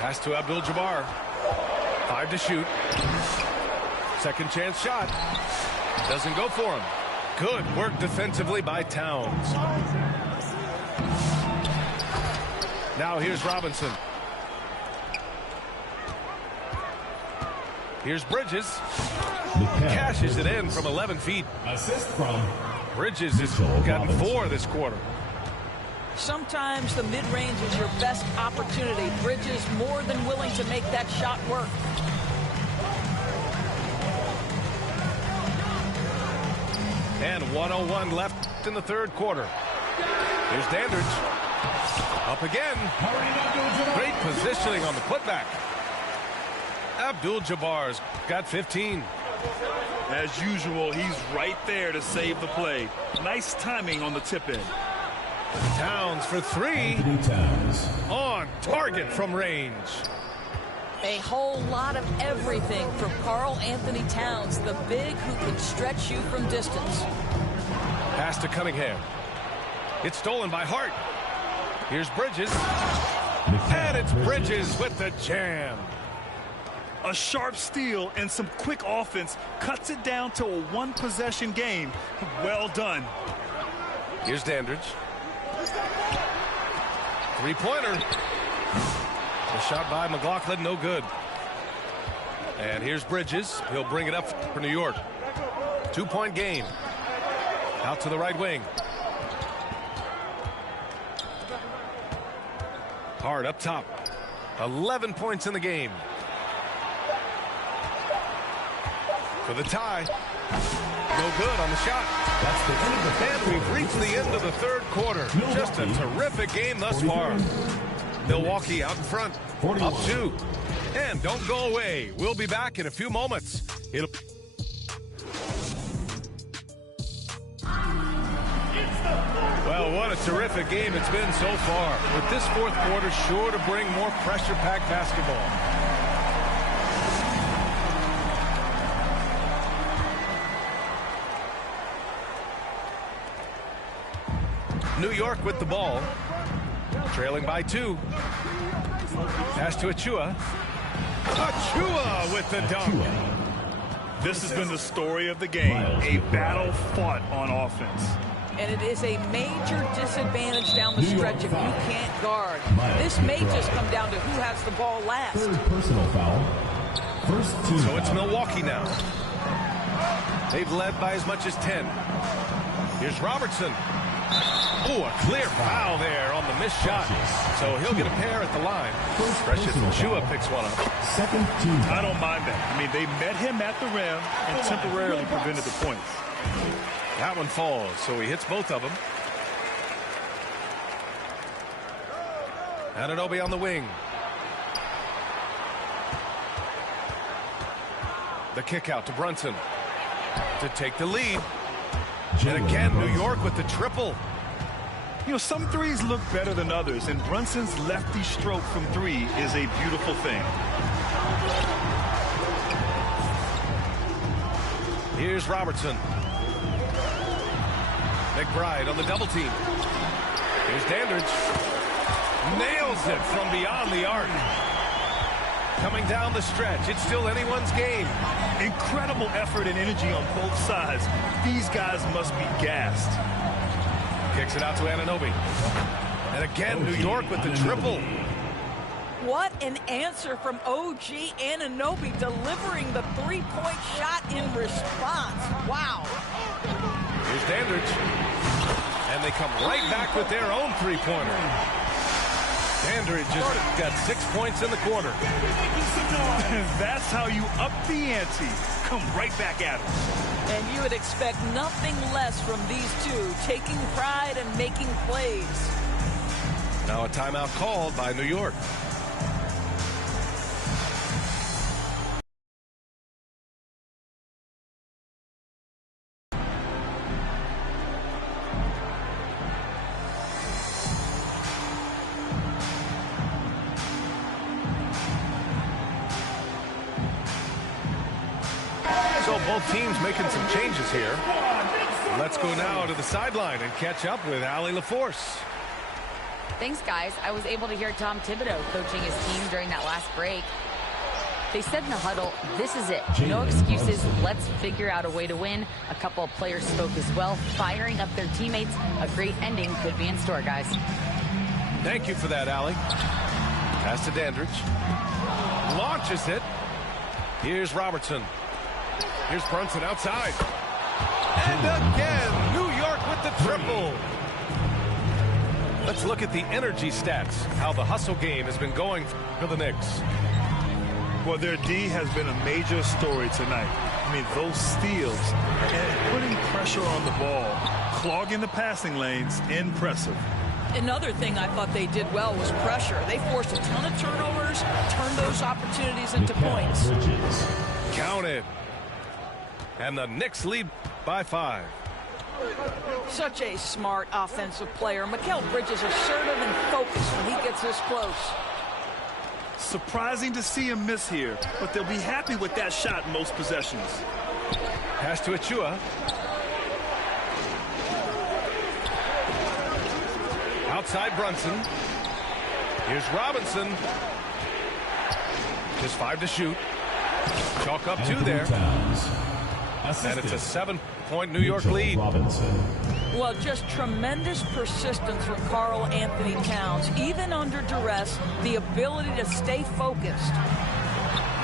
Pass to Abdul-Jabbar. 5 to shoot. Second chance shot. Doesn't go for him. Good work defensively by Towns. Now here's Robinson. Here's Bridges. Cashes it in from 11 feet. Assist from Bridges has gotten 4 this quarter. Sometimes the mid-range is your best opportunity. Bridges more than willing to make that shot work. And 1:01 left in the third quarter. Here's Dandridge. Up again. Great positioning on the putback. Abdul-Jabbar's got 15. As usual, he's right there to save the play. Nice timing on the tip in. Towns for 3. On target from range. A whole lot of everything from Karl Anthony Towns, the big who can stretch you from distance. Pass to Cunningham. It's stolen by Hart. Here's Bridges. And it's Bridges with the jam. A sharp steal and some quick offense cuts it down to a one-possession game. Well done. Here's Dandridge. Three-pointer. The shot by McLaughlin, no good. And here's Bridges. He'll bring it up for New York. 2-point game. Out to the right wing. Hart up top. 11 points in the game. For the tie. No good on the shot. And we've reached the end of the third quarter. Just a terrific game thus far. Milwaukee out in front. Up 2. And don't go away. We'll be back in a few moments. Well, what a terrific game it's been so far. With this fourth quarter sure to bring more pressure-packed basketball. New York with the ball. Trailing by 2. Pass to Achua. Achua with the dunk. This has been the story of the game. A battle fought on offense. And it is a major disadvantage down the stretch if you can't guard. This may just come down to who has the ball last. Third personal foul. First team. So it's Milwaukee now. They've led by as much as 10. Here's Robertson. Oh, a clear foul there on the missed shot. So he'll get a pair at the line. Precious Achua picks one up. Second team. I don't mind that. I mean, they met him at the rim and temporarily prevented the points. That one falls, so he hits both of them. Anunoby on the wing. The kick out to Brunson to take the lead. And again, New York with the triple. You know, some threes look better than others, and Brunson's lefty stroke from 3 is a beautiful thing. Here's Robertson. McBride on the double team. Here's Dandridge. Nails it from beyond the arc. Coming down the stretch. It's still anyone's game. Incredible effort and energy on both sides. These guys must be gassed. Kicks it out to Anunoby. And again, New York with the triple. What an answer from OG Anunoby, delivering the three-point shot in response. Wow. Here's Dandridge. And they come right back with their own three-pointer. Dandridge has got 6 points in the quarter. That's how you up the ante. Come right back at him. And you would expect nothing less from these two, taking pride and making plays. Now a timeout called by New York. So both teams making some changes here. Let's go now to the sideline and catch up with Allie LaForce. Thanks, guys. I was able to hear Tom Thibodeau coaching his team during that last break. They said in the huddle, this is it. No excuses. Let's figure out a way to win. A couple of players spoke as well, firing up their teammates. A great ending could be in store, guys. Thank you for that, Allie. Pass to Dandridge. Launches it. Here's Robertson. Here's Brunson outside. And again, New York with the triple. Let's look at the energy stats, how the hustle game has been going for the Knicks. Well, their D has been a major story tonight. I mean, those steals and putting pressure on the ball, clogging the passing lanes, impressive. Another thing I thought they did well was pressure. They forced a ton of turnovers, turned those opportunities into points. Counted. And the Knicks lead by 5. Such a smart offensive player. Mikal Bridges assertive and focused when he gets this close. Surprising to see him miss here, but they'll be happy with that shot in most possessions. Pass to Achua. Outside Brunson. Here's Robinson. Just 5 to shoot. Chalk up 2 there. And it's a 7-point New York lead. Well, just tremendous persistence from Karl Anthony Towns. Even under duress, the ability to stay focused.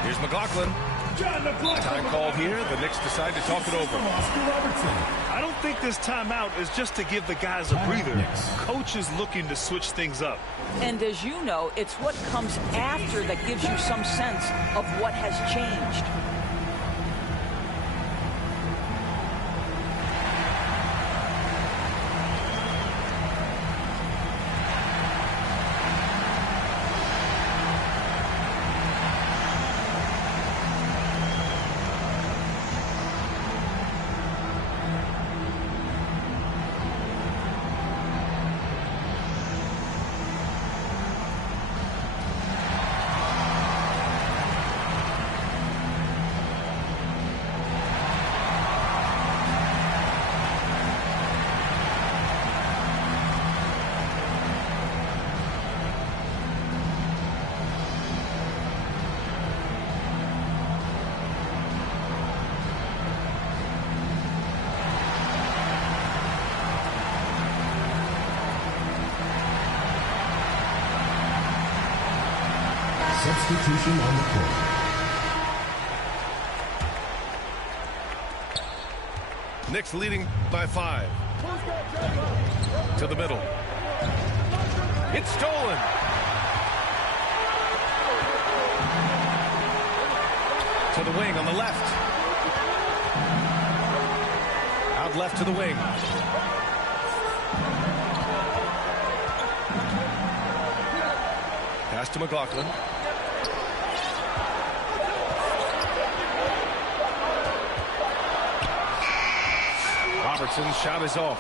Here's McLaughlin. Time called here. The Knicks decide to talk it over. I don't think this timeout is just to give the guys a breather. Coach is looking to switch things up. And as you know, it's what comes after that gives you some sense of what has changed. Substitution on the court. Knicks leading by 5. To the middle. It's stolen. To the wing on the left. Out left to the wing. Pass to McLaughlin. Robertson's shot is off.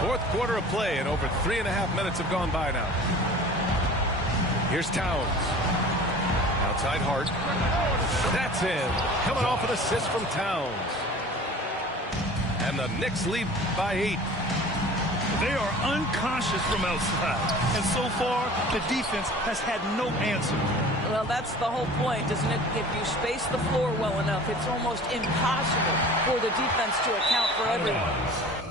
Fourth quarter of play, and over 3.5 minutes have gone by now. Here's Towns. Outside Hart. That's in. Coming off an assist from Towns. And the Knicks lead by 8. They are unconscious from outside. And so far, the defense has had no answer. Well, that's the whole point, isn't it? If you space the floor well enough, it's almost impossible for the defense to account for everyone.